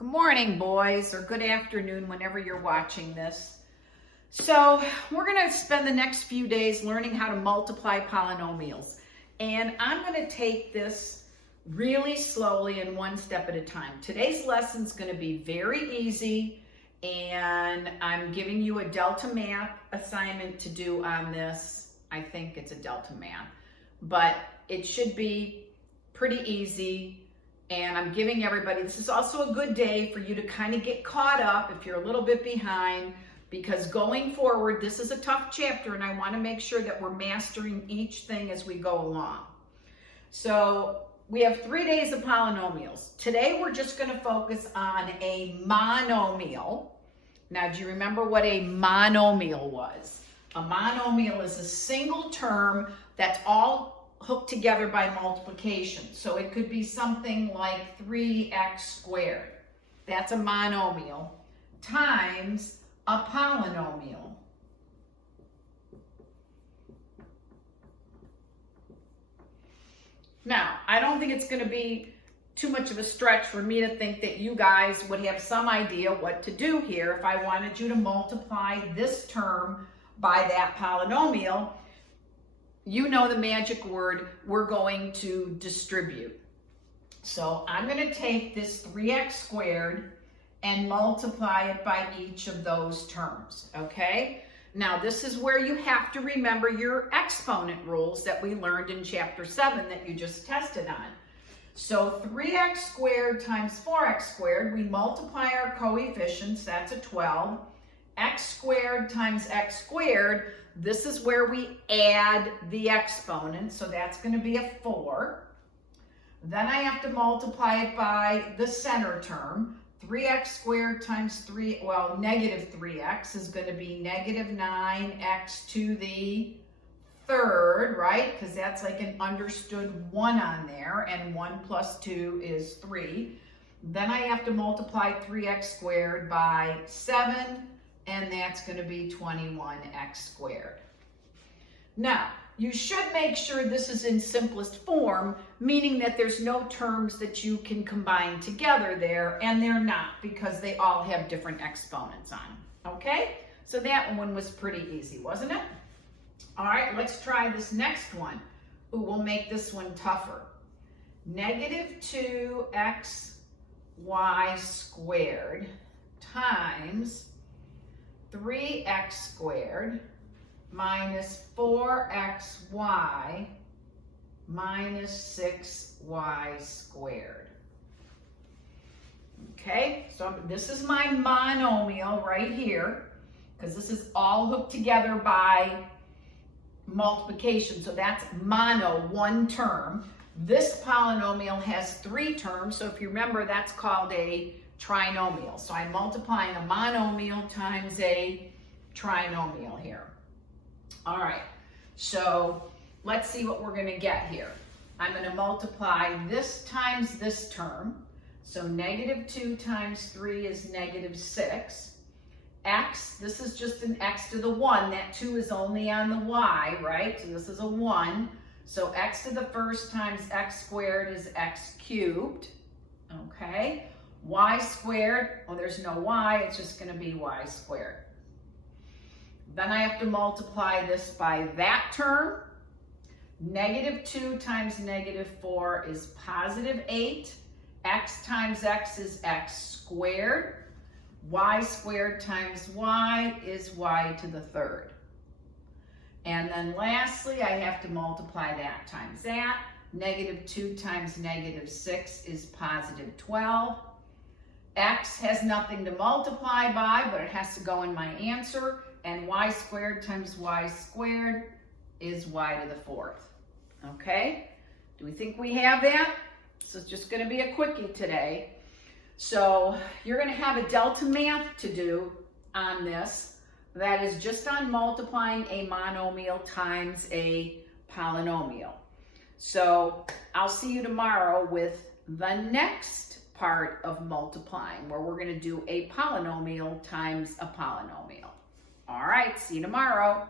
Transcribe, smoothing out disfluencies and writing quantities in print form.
Good morning, boys, or good afternoon whenever you're watching this. So we're going to spend the next few days learning how to multiply polynomials. And I'm going to take this really slowly and one step at a time. Today's lesson is going to be very easy, and I'm giving you a delta math assignment to do on this. I think it's a delta math, but it should be pretty easy. And I'm giving everybody, this is also a good day for you to kind of get caught up if you're a little bit behind, because going forward, this is a tough chapter and I want to make sure that we're mastering each thing as we go along. So we have 3 days of polynomials. Today we're just going to focus on a monomial. Now, do you remember what a monomial was? A monomial is a single term that's all hooked together by multiplication. So it could be something like 3x squared. That's a monomial times a polynomial. Now, I don't think it's going to be too much of a stretch for me to think that you guys would have some idea what to do here if I wanted you to multiply this term by that polynomial. You know the magic word, we're going to distribute. So I'm going to take this 3x squared and multiply it by each of those terms, okay? Now this is where you have to remember your exponent rules that we learned in chapter 7 that you just tested on. So 3x squared times 4x squared, we multiply our coefficients, that's a 12. X squared times x squared, this is where we add the exponent, so that's going to be a 4. Then I have to multiply it by the center term. 3x squared times negative 3x is going to be negative 9x to the third, right? Because that's like an understood 1 on there, and 1 plus 2 is 3. Then I have to multiply 3x squared by 7, and that's going to be 21x squared. Now, you should make sure this is in simplest form, meaning that there's no terms that you can combine together there, and they're not, because they all have different exponents on them, okay? So that one was pretty easy, wasn't it? All right, let's try this next one. Ooh, we'll make this one tougher. Negative 2xy squared times 3x squared minus 4xy minus 6y squared. Okay, so this is my monomial right here, because this is all hooked together by multiplication. So that's mono, one term. This polynomial has 3 terms, so if you remember, that's called a trinomial. So I'm multiplying a monomial times a trinomial here. All right, so let's see what we're going to get here. I'm going to multiply this times this term. So negative 2 times 3 is negative 6. X, this is just an x to the 1. That 2 is only on the y, right? So this is a 1. So x to the first times x squared is x cubed, okay? Y squared, well, there's no y, it's just going to be y squared. Then I have to multiply this by that term. Negative 2 times negative 4 is positive 8. X times x is x squared. Y squared times y is y to the third. And then lastly, I have to multiply that times that. Negative 2 times negative 6 is positive 12. X has nothing to multiply by, but it has to go in my answer. And y squared times y squared is y to the fourth. Okay? Do we think we have that? So it's just going to be a quickie today. So you're going to have a delta math to do on this. That is just on multiplying a monomial times a polynomial. So I'll see you tomorrow with the next part of multiplying, where we're going to do a polynomial times a polynomial. All right, see you tomorrow.